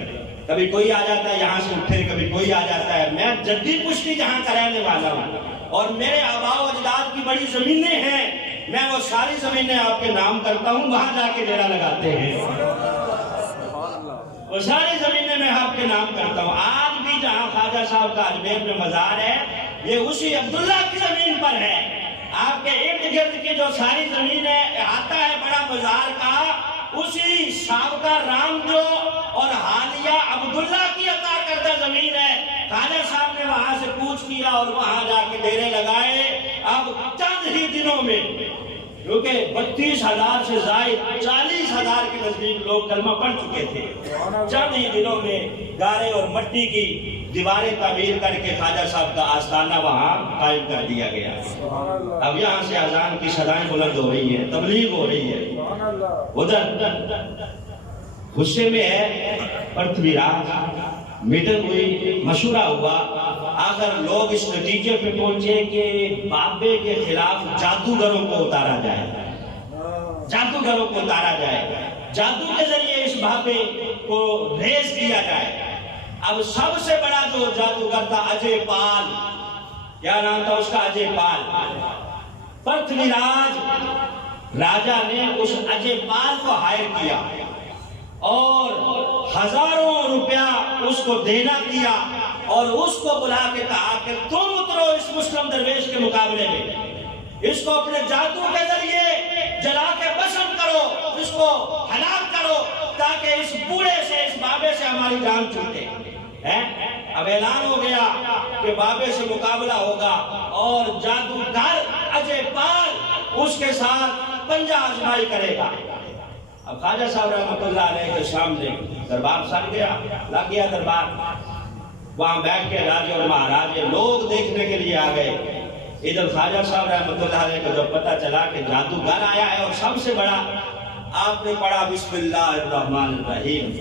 کبھی کوئی آ جاتا ہے یہاں سے اٹھے، کبھی کوئی آ جاتا ہے، میں جدی پشتی جہاں کا رہنے والا ہوں اور میرے آباء و اجداد کی بڑی زمینیں ہیں، میں وہ ساری زمینیں آپ کے نام کرتا ہوں، وہاں جا کے ڈیرا لگاتے ہیں، وہ ساری زمینیں میں آپ کے نام کرتا ہوں۔ آج بھی جہاں خواجہ صاحب کا اجمیر میں مزار ہے، یہ اسی عبداللہ کی زمین پر ہے۔ آپ کے ارد گرد کی جو ساری زمین ہے، احاطہ ہے بڑا مزار کا، اسی سابقہ رام جو اور حالیہ عبداللہ کی عطا کردہ زمین ہے. خواجہ صاحب نے وہاں سے کوچ کیا اور وہاں جا کے ڈیرے لگائے. اب چند ہی دنوں میں کیونکہ 32,000 سے زائد 40,000 کے نزدیک لوگ کلمہ پڑھ چکے تھے. چند ہی دنوں میں گارے اور مٹی کی دیواریں تعمیر کر کے خواجہ صاحب کا آستانہ وہاں قائم کر دیا گیا. اب یہاں سے اذان کی صدائیں بلند ہو رہی ہیں, تبلیغ ہو رہی ہے. ادھر غصے میں ہے پرتھوی راج. میٹنگ ہوئی, مشورہ ہوا. آخر لوگ اس نتیجے پہ پہنچے کہ بابے کے خلاف جادوگروں کو اتارا جائے. جادوگروں کو اتارا جائے, جادو کے ذریعے اس بابے کو ریز کیا جائے. اب سب سے بڑا جو جادوگر تھا اجے پال, کیا نام تھا اس کا؟ اجے پال. پرتھوی راج راجا نے اس اجے پال کو ہائر کیا اور ہزاروں روپیہ اس کو دینا کیا اور اس کو بلا کے کہا کہ تم اترو اس مسلم درویش کے مقابلے میں, اس کو اپنے جادو کے ذریعے جلا کے بشم کرو, اس کو ہلاک کرو تاکہ اس بوڑھے سے, اس بابے سے ہماری جان چھوٹے. اب اعلان ہو گیا کہ بابے سے مقابلہ ہوگا اور جادوگر اجے پال اس کے ساتھ پنجہ آزمائی کرے گا. اب خواجہ صاحب رحمۃ اللہ علیہ کے سامنے دربار سر گیا, لگ گیا دربار. وہاں بیٹھ کے راجے اور مہاراجے لوگ دیکھنے کے لیے آ گئے. ادھر خواجہ صاحب رحمۃ اللہ علیہ کو جب پتہ چلا کہ جادوگر آیا ہے اور سب سے بڑا, آپ نے پڑھا بسم اللہ الرحمن الرحیم,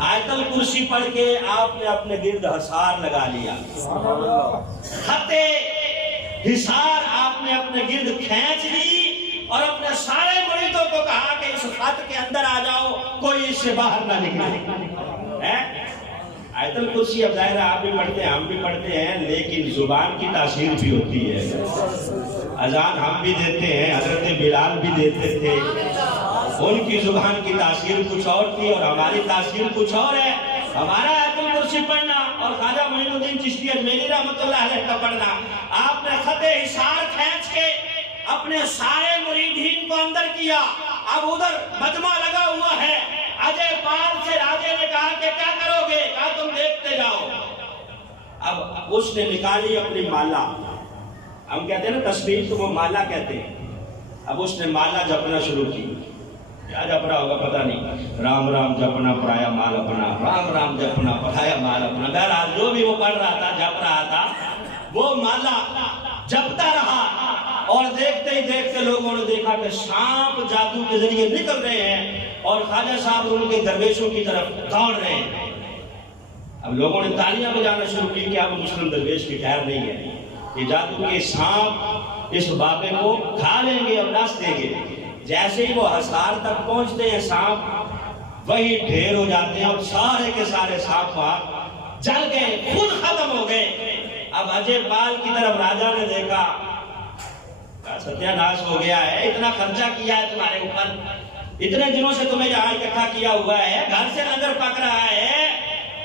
آیت الکرسی پڑھ کے آپ نے اپنے گرد حصار لگا لیا. خط حصار آپ نے اپنے گرد کھینچ لی اور اپنے سارے مریدوں کو کہا کہ اس خط کے اندر آ جاؤ, کوئی اس سے باہر نہ نکلے. آیت الکرسی اب ظاہر آپ بھی پڑھتے ہیں, ہم بھی پڑھتے ہیں, لیکن زبان کی تاثیر بھی ہوتی ہے. اذان ہم بھی دیتے ہیں, حضرت بلال بھی دیتے تھے, ان کی زبان کی تاثیر کچھ اور تھی اور ہماری تاثیر کچھ اور ہے. ہمارا آیت الکرسی پڑھنا اور خواجہ معین الدین چشتی اجمیری رحمۃ اللہ علیہ کا پڑھنا, آپ نے خط حصار کھینچ کے اپنے سارے مریدین کو اندر کیا. اب ادھر مجمع لگا ہوا ہے. اجے پال سے راجے نے کہا کہ کیا کرو گے؟ کہا تم دیکھتے جاؤ. اب اس نے نکالی اپنی مالا, ہم کہتے ہیں نا تصویر تو وہ مالا کہتے ہیں. اب اس نے مالا جپنا شروع کی. کیا جپ رہا ہوگا پتہ نہیں, رام رام جپنا پرایا مال اپنا, رام رام جپنا پرایا مال اپنا. بہرحال جو بھی وہ پڑھ رہا تھا, جپ رہا تھا, وہ مالا جپتا رہا. اور دیکھتے ہی دیکھتے لوگوں نے دیکھا کہ سانپ جادو کے ذریعے نکل رہے ہیں اور خواجہ صاحب ان کے درویشوں کی طرف دوڑ رہے ہیں. اب لوگوں نے تالیاں بجانا شروع کی کہ اب مسلم درویش کی خیر نہیں ہے, یہ جادو کے سانپ اس بابے کو کھا لیں گے اور ناچ دیں گے. جیسے ہی وہ حصار تک پہنچتے ہیں سانپ وہی ڈھیر ہو جاتے ہیں اور سارے کے سارے سانپ وہاں جل گئے, خود ختم ہو گئے. اب اجے پال کی طرف راجا نے دیکھا, ستیہ ناش ہو گیا ہے, اتنا خرچہ کیا ہے تمہارے اوپر, اتنے دنوں سے تمہیں یہاں اکٹھا کیا ہوا ہے, گھر سے نظر پک رہا ہے,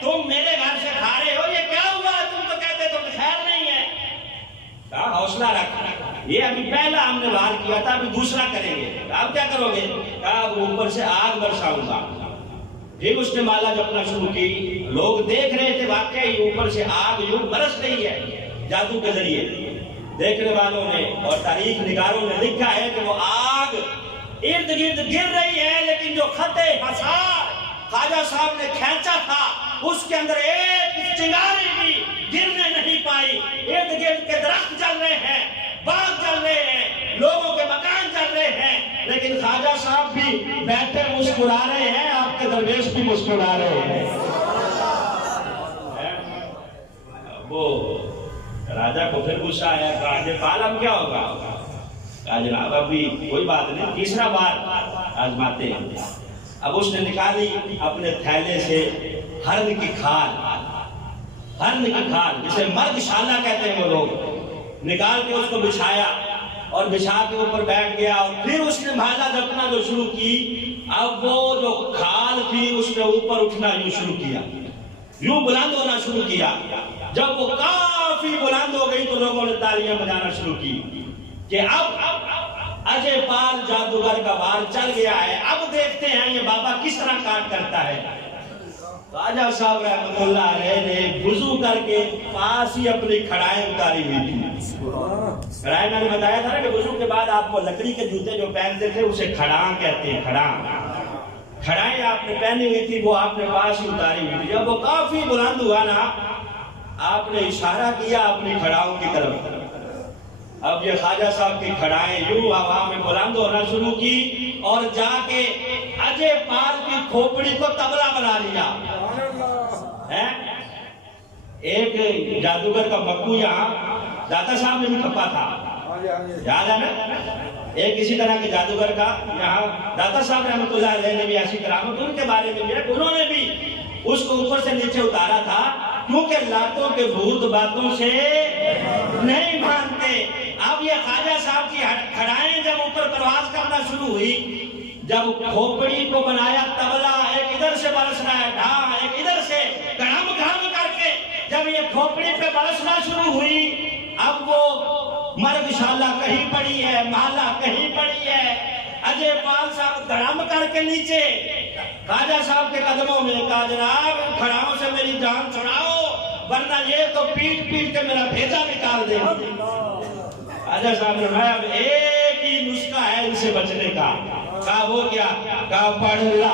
تم میرے گھر سے کھا رہے ہو, یہ کیا ہوا ہے؟ تم تو کہتے تم خیر نہیں ہے. کہا حوصلہ رکھ, یہ ابھی پہلا ہم نے وار کیا تھا, ابھی دوسرا کریں گے. آپ کیا کرو گے؟ کہا اب اوپر سے آگ برساؤں گا. پھر اس نے مالا جپنا شروع کی. لوگ دیکھ رہے تھے واقعی اوپر سے آگ یوں برس رہی ہے جادو کے ذریعے. دیکھنے والوں نے اور تاریخ نگاروں نے لکھا ہے کہ وہ آگ ارد گرد گر رہی ہے, لیکن جو خط حصار خواجہ صاحب نے کھینچا تھا اس کے اندر ایک چنگاری بھی گرنے نہیں پائی. ارد گرد کے درخت جل رہے ہیں, باغ جل رہے ہیں, لوگوں کے مکان جل رہے ہیں, لیکن خواجہ صاحب بھی بیٹھے مسکرا رہے ہیں, آپ کے درویش بھی مسکرا رہے ہیں. وہ راجہ کو پھر غصہ آیا, کہا اجے پال اب کیا ہوگا؟ کہا جناب ابھی کوئی بات نہیں, تیسرا بار آزماتے ہیں. اب اس نے نکالی اپنے تھیلے سے ہرن کی کھال, ہرن کی کھال جسے مرد شالہ کہتے ہیں وہ لوگ, نکال کے اس کو بچھایا اور بچھا کے اوپر بیٹھ گیا. اور پھر اس نے مالا جپنا جو شروع کی. اب وہ جو کھال تھی اس نے اوپر اٹھنا یوں شروع کیا, یوں بلند ہونا شروع کیا. جب وہ کافی بلند ہو گئی تو لوگوں نے تالیاں بجانا شروع کی کہ اب اجے پال جادوگر کا بال چل گیا ہے, اب دیکھتے ہیں یہ بابا کس طرح کاٹ کرتا ہے. خواجہ صاحب رحمۃ اللہ علیہ نے وضو کر کے پاس ہی اپنی کھڑائیں اتاری ہوئی تھی. کھڑائیں میں نے بتایا تھا نا کہ وضو کے بعد آپ کو لکڑی کے جوتے جو پہنتے تھے اسے کھڑاں کہتے ہیں. کھڑائیں آپ نے پہنی ہوئی تھی وہ آپ نے پاس ہی اتاری ہوئی تھی. جب وہ کافی بلند ہوا نا آپ نے اشارہ کیا اپنی کھڑاؤں کی طرف. اب یہ خواجہ صاحب کی کھڑائیں یوں ہوا میں بلند ہونا شروع کی اور جا کے اجے پال کی کھوپڑی کو تبلا بنا لیا. ایک جادوگر کا مکو یہاں داتا صاحب نے بھی کھپا تھا, یاد ہے نا. ایک اسی طرح کے جادوگر کا یہاں داتا صاحب رحمۃ اللہ علیہ نے بھی ایسی کرامت ان کے بارے میں انہوں نے بھی اس کو اوپر سے نیچے اتارا تھا کیونکہ لاتوں کے بھوت باتوں سے نہیں مانتے. اب یہ خواجہ صاحب کی کھڑائیں جب اوپر پرواز کرنا شروع ہوئی, جب کھوپڑی کو بنایا تبلا, ایک ادھر سے برسنا ہے ڈھا, ایک ادھر سے گھڑم گھڑم کر کے جب یہ کھوپڑی پہ برسنا شروع ہوئی, اب وہ مرگ شالہ کہیں پڑی ہے, مالا کہیں پڑی ہے. اجے پال صاحب دھڑم کر کے نیچے خواجہ صاحب کے قدموں میں کہا جناب کھڑاؤں سے میری جان چھڑاؤ ورنہ یہ تو پیٹ پیٹ کے میرا بھیجا نکال دے. خواجہ صاحب نے فرمایا اب ایک ہی نسخہ ہے ان سے بچنے کا. کہا وہ کیا؟ کہا پڑھ لا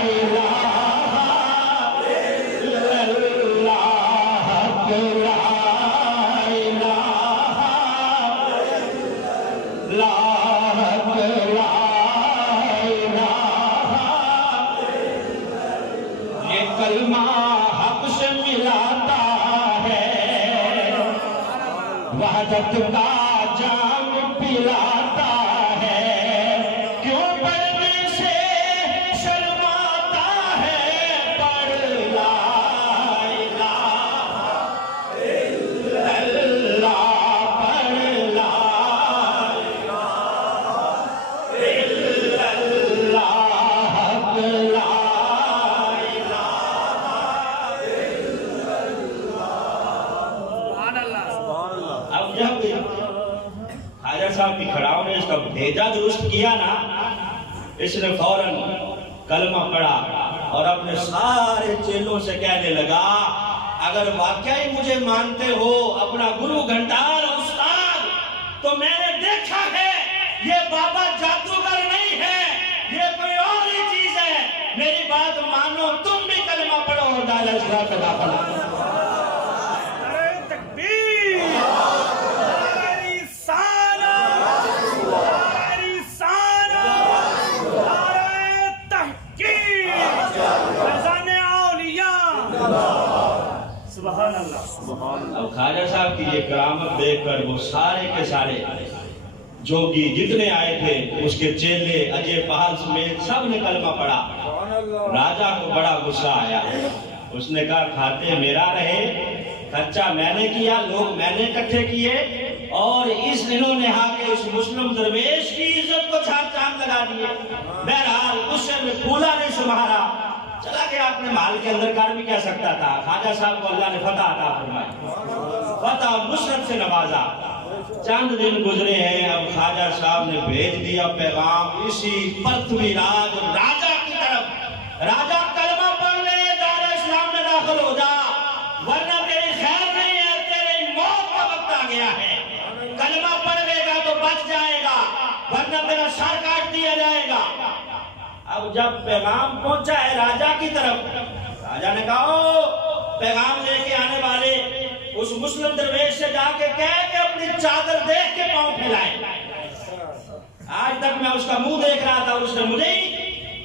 الہ الا اللہ لا کلمہ حق سے ملاتا ہے, وحدت کا جام پلاتا ہے, کیوں پڑھنے سے شرماتا ہے, پڑھ لا الہ الا اللہ, پڑھ لا الہ الا اللہ, حق لا. خواجہ صاحب کی کھڑاؤں نے اس کا بھیجا درست کیا نا, اس نے فوراً کلمہ پڑھا اور اپنے سارے چیلوں سے کہنے لگا اگر واقعی مجھے مانتے ہو اپنا گرو گھنٹال استاد تو میں نے دیکھا ہے یہ بابا جادوگر نہیں ہے, یہ کوئی اور ہی چیز ہے. میری بات مانو, تم بھی کلمہ پڑھو اور دائرہ اسلام کا داخلہ. اب خواجہ صاحب کی یہ کرامت دیکھ کر وہ سارے کے سارے جوگی جتنے آئے تھے اس کے چیلے اجے پال سمیت سب نے کلمہ پڑھا. راجہ کو بڑا غصہ آیا, اس نے کہا کھاتے میرا رہے, خرچہ میں نے کیا, لوگ میں نے اکٹھے کیے اور انہوں نے آ کے اس مسلم درویش کی عزت کو چھاپ چاند لگا دیے. بہرحال غصے میں پھولا نہیں سنبھالا, چلا گیا اپنے محل کے اندر. کر بھی کیا سکتا تھا, خواجہ صاحب کو اللہ نے فتح عطا فرمائی, فتح اور نصرت سے نوازا. چند دن گزرے ہیں, اب خواجہ صاحب نے بھیج دیا پیغام اسی پرتھوی راج راجہ کی طرف, راجہ کلمہ پڑھ لے, دائرہ اسلام میں داخل ہو جا ورنہ تیری خیر نہیں ہے, تیری موت کا وقت آ گیا ہے. کلمہ پڑھ لے گا تو بچ جائے گا ورنہ تیرا سر کاٹ دیا جائے گا. اب جب پیغام پہنچا ہے راجہ کی طرف, راجہ نے کہا پیغام لے کے آنے والے اس مسلم درویش سے جا کے کہہ کہ اپنی چادر دیکھ کے پاؤں پھیلائے. آج تک میں اس کا منہ دیکھ رہا تھا اور اس نے مجھے ہی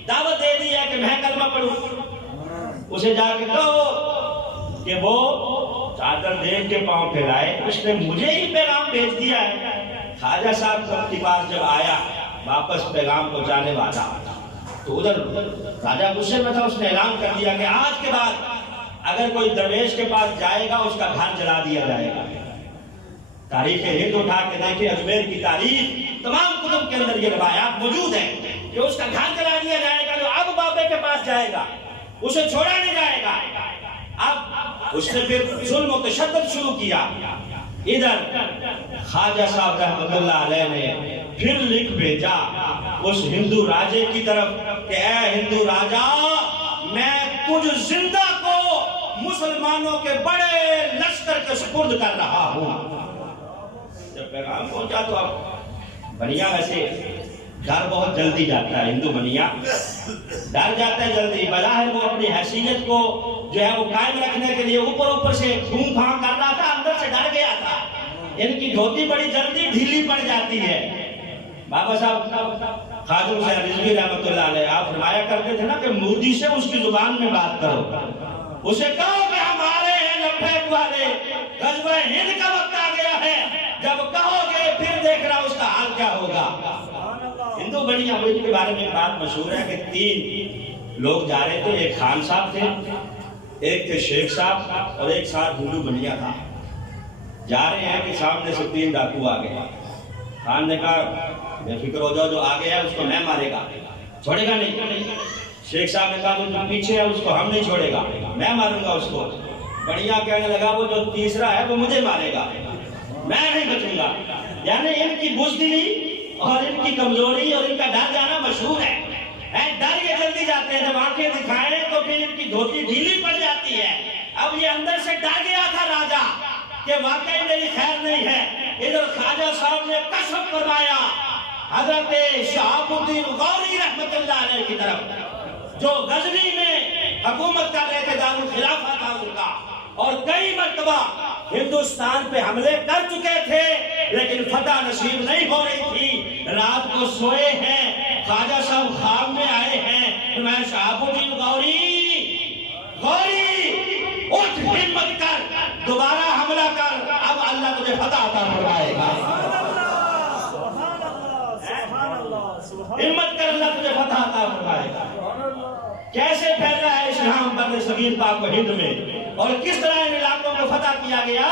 دعوت دے دی ہے کہ میں کلمہ پڑھوں. اسے جا کے کہو کہ وہ چادر دیکھ کے پاؤں پھیلائے, اس نے مجھے ہی پیغام بھیج دیا ہے. خواجہ صاحب کے پاس جب آیا واپس پیغام پہنچانے والا تو ادھر راجہ غصے میں تھا, اس نے اعلان کر دیا کہ آج کے بعد اگر کوئی درویش کے پاس جائے گا اس کا گھر جلا دیا جائے گا. تاریخ ہند اٹھا کے دیکھیں, اجمیر کی تاریخ تمام کتب کے اندر یہ روایات موجود ہیں کہ اس کا گھر جلا دیا جائے گا. جو اب بابے کے پاس جائے گا اسے چھوڑا نہیں جائے گا. اب اس نے پھر ظلم و تشدد شروع کیا. ادھر خواجہ صاحب رحمۃ اللہ علیہ نے پھر لکھ بھیجا اس ہندو راجے کی طرف کہ اے ہندو راجہ, میں مجھ زندہ کو مسلمانوں کے بڑے لشکر کے سپرد کر رہا ہوں۔ جب پیغام پہنچا تو اب بنیا ویسے ڈر بہت جلدی جاتا ہے، ہندو بنیا ڈر جاتا ہے جلدی، بظاہر وہ اپنی حیثیت کو جو ہے وہ قائم رکھنے کے لیے اوپر سے گھوم پھام کر رہا تھا، اندر سے ڈر گیا تھا۔ ان کی دھوتی بڑی جلدی ڈھیلی پڑ جاتی ہے۔ بابا صاحب خواجہ حسین رضوی رحمۃ اللہ علیہ آپ فرمایا کرتے تھے نا کہ مودی سے اس کی زبان میں بات کرو، اسے کہو کہ ہمارے ہیں لبیک والے، غزوہ ہند کا وقت آ گیا ہے، جب کہو گے پھر دیکھنا اس کا حال کیا ہوگا۔ ہندو بنی امید کے بارے میں ایک بات مشہور ہے کہ 3 لوگ جا رہے تھے، ایک خان صاحب تھے، ایک تھے شیخ صاحب اور ایک ساتھ ہندو بنیا تھا۔ جا رہے ہیں کہ سامنے سے 3 ڈاکو آ گئے۔ خان نے کہا بے فکر ہو جاؤ، جو آگے ہے اس کو میں مارے گا، چھوڑے گا نہیں۔ شیخ صاحب نے کہا وہ جو پیچھے ہے اس کو ہم نہیں چھوڑے گا، میں ماروں گا اس کو۔ بڑھیا کہنے لگا وہ جو تیسرا ہے وہ مجھے مارے گا، میں نہیں بچوں گا۔ یعنی ان کی بزدلی اور ان کی کمزوری اور ان کا ڈر جانا مشہور ہے۔ ڈر یہ جلدی جاتے ہیں، جب آنکھیں دکھائیں تو پھر ان کی دھوتی ڈھیلی پڑ جاتی ہے۔ اب یہ اندر سے ڈر گیا تھا راجا کہ واقعی میری خیر نہیں ہے۔ ادھر خواجہ صاحب نے قسم فرمایا حضرت شہاب الدین غوری رحمت اللہ علیہ کی طرف، جو غزنی میں حکومت کر رہے تھے، دارالخلافہ تھا ان کا، اور کئی مرتبہ ہندوستان پہ حملے کر چکے تھے لیکن فتح نصیب نہیں ہو رہی تھی۔ رات کو سوئے ہیں، خواجہ صاحب خواب میں آئے ہیں کہ میں شہاب الدین غوری اٹھ ہمت کر، دوبارہ حملہ کر، اب اللہ تجھے فتح عطا فرمائے گا۔ ہمت کر، اللہ تجھے فتح عطا فرمائے گا۔ کیسے پھیل رہا ہے اسلام بر صغیر پاک و ہند میں، اور کس طرح ان علاقوں کو فتح کیا گیا۔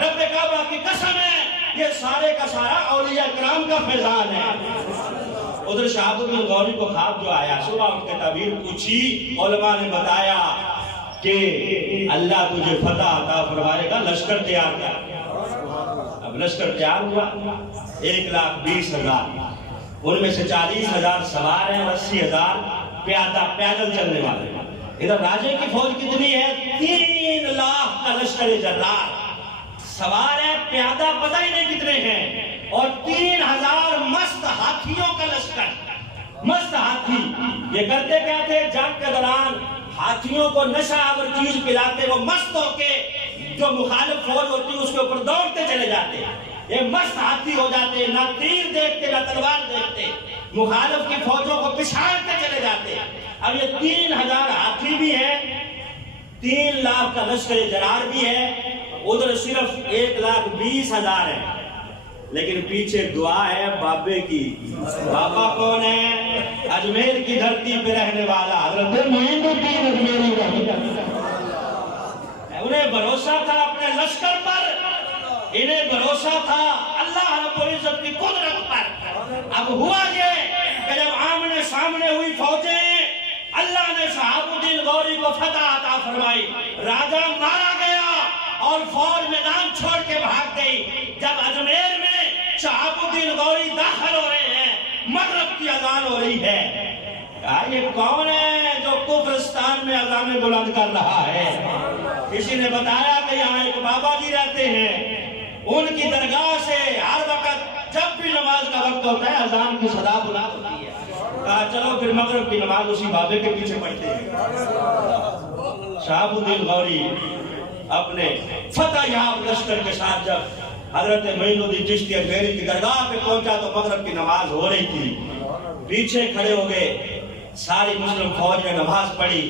رب کعبہ کی قسم ہے یہ سارے کا سارا اولیاء کرام کا فیضان ہے۔ ادھر شہاب الدین غوری کو خواب جو آیا، صبح اٹھ کے تعبیر پوچھی، علماء نے بتایا کہ اللہ تجھے فتح عطا فرمائے گا، لشکر تیار کر۔ اب لشکر تیار ہوا، 1,20,000، ان میں سے 40,000 سوار ہیں اور 80,000 پیدل چلنے والے۔ ادھر راجے کی فوج کتنی ہے؟ 3 لاکھ کا لشکر جرار، سوار ہے پیادہ پتہ ہی نہیں کتنے ہیں، اور 3,000 مست ہاتھیوں کا لشکر۔ مست ہاتھی یہ کرتے کیا تھے؟ جنگ کے دوران ہاتھیوں کو نشہ آور چیز پلاتے، وہ مست ہو کے جو مخالف فوج ہوتی اس کے اوپر دوڑتے چلے جاتے، یہ مست ہاتھی ہو جاتے، نہ تیر دیکھتے نہ تلوار دیکھتے، مخالف کی فوجوں کو پچھاڑتے چلے جاتے۔ اب یہ 3,000 ہاتھی بھی ہیں، 3 لاکھ کا لشکر جرار بھی ہے، ادھر صرف 1,20,000 ہے، لیکن پیچھے دعا ہے بابے کی۔ بابا کون ہے؟ اجمیر کی دھرتی پہ رہنے والا حضرت معین الدین اجمیری رحمۃ اللہ۔ انہیں بھروسہ تھا اپنے لشکر پر، انہیں بھروسہ تھا اللہ رب العزت کی قدرت پر۔ اب ہوا یہ کہ جب آمنے سامنے ہوئی فوجیں، اللہ نے شہاب الدین غوری کو فتح عطا فرمائی، راجہ مارا گیا اور فوج میدان چھوڑ کے بھاگ گئی۔ جب اجمیر میں شہاب الدین غوری داخل ہو رہے ہیں، مغرب کی اذان ہو رہی ہے، یہ کون ہے جو کفرستان میں اذان بلند کر رہا ہے؟ کسی نے بتایا کہ یہاں ایک بابا جی رہتے ہیں، ان کی درگاہ سے ہر وقت جب بھی نماز کا وقت ہوتا ہے اذان کی صدا بلند ہوتی ہے۔ کہا چلو پھر مغرب کی نماز اسی بابے کے پیچھے پڑھتے ہیں۔ شہاب الدین غوری اپنے فتح یاب لشکر کے ساتھ جب حضرت معین الدین چشتی اجمیری کی درگاہ پہ پہنچا تو مغرب کی نماز ہو رہی تھی، پیچھے کھڑے ہو گئے، ساری مسلم فوج نے نماز پڑھی۔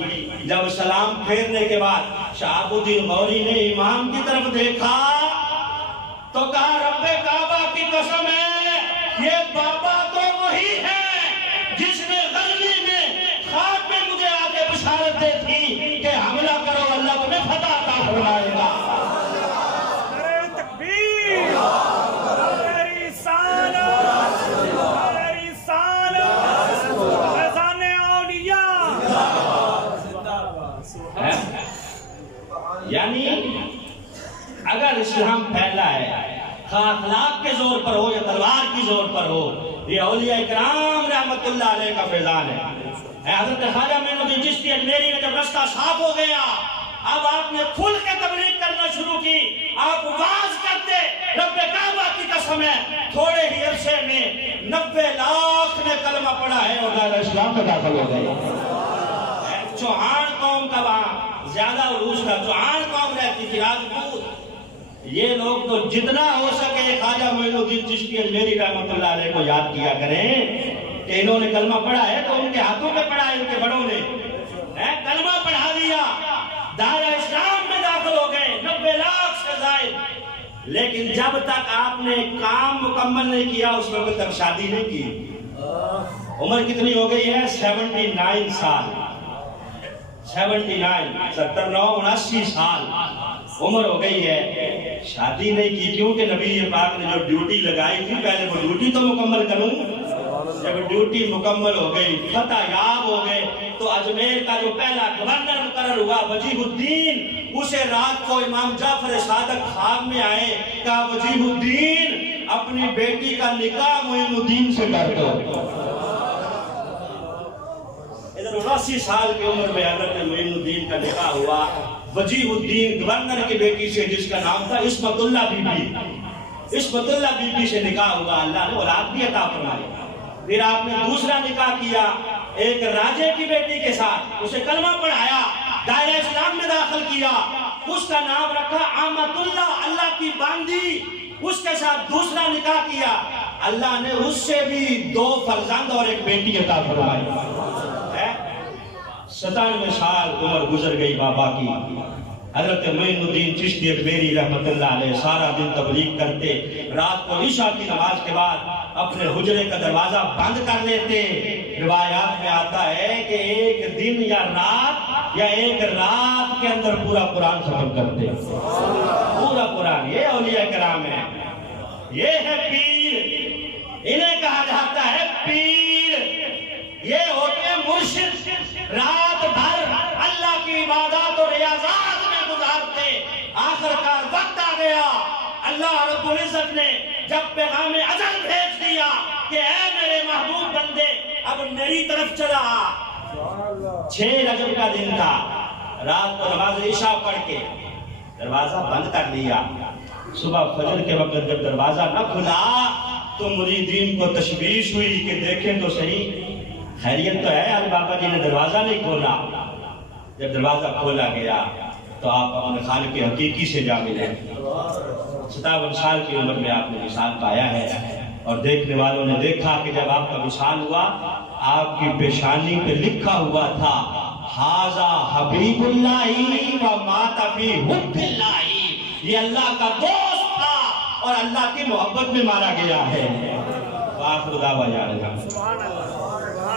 جب سلام پھیرنے کے بعد شہاب الدین غوری نے امام کی طرف دیکھا تو کہا رب کعبہ کی قسم ہے یہ بابا تو وہی ہے جس نے غزنی میں خواب میں مجھے آگے بشارت دی تھی کہ حملہ کرو اللہ تمہیں فتح عطا فرمائے گا۔ یعنی اگر اسلام پھیلا ہے خواہ اخلاق کے زور پر ہو یا تلوار کی زور پر ہو، یہ اولیاء کرام رحمت اللہ علیہ کا فیضان ہے۔ حضرت خواجہ معین الدین چشتی اجمیری میں جب رستہ صاف ہو گیا، اب آپ نے کھل کے تبلیغ کرنا شروع کی، آپ واز کرتے، رب کعبہ کی قسم ہے تھوڑے ہی عرصے میں 90 لاکھ نے کلمہ پڑھا ہے اور دائرہ اسلام میں داخل ہو گئے۔ چوہان قوم کا وہاں زیادہ عروج تھا، چوہان قوم رہتی تھی، راجپوت۔ یہ لوگ تو جتنا ہو سکے خواجہ معین الدین چشتی اجمیری رحمت اللہ علیہ کو یاد کیا کریں کہ انہوں نے کلمہ پڑھا ہے تو ان کے ہاتھوں پہ پڑھا ہے، ان کے بڑوں نے کلمہ پڑھا دیا، دائرہ اسلام میں داخل ہو گئے 90 لاکھ سے زائد۔ لیکن جب تک آپ نے کام مکمل نہیں کیا اس وقت تک شادی نہیں کی۔ عمر کتنی ہو گئی ہے؟ 79 سال، 79 79 سال عمر ہو گئی ہے، شادی نہیں کی، کیونکہ نبی پاک نے جو ڈیوٹی لگائی تھی پہلے وہ ڈیوٹی تو مکمل کروں۔ جب ڈیوٹی مکمل ہو گئی، فتح یاب ہو گئے، تو اجمیر کا جو پہلا گورنر مقرر ہوا وجیہ الدین، اسے رات کو امام جعفر صادق خواب میں آئے، کہا وجیہ الدین اپنی بیٹی کا نکاح معین الدین سے کر دو۔ 79 سال کی عمر میں حضرت معین الدین کا نکاح ہوا وجیہ الدین گورنر کی بیٹی سے، جس کا نام تھا Ismatullah Bibi. Ismatullah Bibi سے نکاح ہوا، اللہ نے اولاد بھی عطا فرمائی۔ پھر آپ نے دوسرا نکاح کیا ایک راجے کی بیٹی کے ساتھ، اسے کلمہ پڑھایا، دائرہ اسلام میں داخل کیا، اس کا نام رکھا آمت اللہ، اللہ کی باندی۔ اس کے ساتھ دوسرا نکاح کیا، اللہ نے اس سے بھی 2 فرزند اور ایک بیٹی عطا فرمائی۔ 97 سال عمر گزر گئی بابا کی۔ حضرت معین الدین چشتی اجمیری رحمت اللہ علیہ سارا دن تبلیغ کرتے، رات کو عشاء کی نماز کے بعد اپنے حجرے کا دروازہ بند کر لیتے۔ روایات میں آتا ہے کہ ایک دن یا ایک رات کے اندر پورا قرآن ختم کرتے، پورا قرآن۔ یہ اولیاء کرام ہیں، یہ ہے پیر، انہیں کہا جاتا ہے پیر۔ یہ ہوتے مرشد، رات بھر اللہ کی عبادات اور ریاضات میں گزارتے، آخر کار وقت آ گیا، اللہ رب العزت نے جب پیغام اجل بھیج دیا کہ اے میرے محبوب بندے اب میری طرف چلا۔ 6 رجب کا دن تھا، رات کو نماز عشاء پڑھ کے دروازہ بند کر لیا۔ صبح فجر کے وقت جب دروازہ نہ کھلا تو مریدین کو تشویش ہوئی کہ دیکھیں تو صحیح خیریت تو ہے، آج بابا جی نے دروازہ نہیں کھولا۔ جب دروازہ کھولا گیا تو آپ اپنے خالق حقیقی سے جا ملے۔ 57 سال کی عمر میں آپ نے وصال پایا ہے، اور دیکھنے والوں نے دیکھا کہ جب آپ کا وصال ہوا آپ کی پیشانی پہ لکھا ہوا تھا ھذا حبیب اللہ و مات فی حب اللہ، یہ اللہ کا دوست تھا اور اللہ کی محبت میں مارا گیا ہے۔ وآخر دعوانا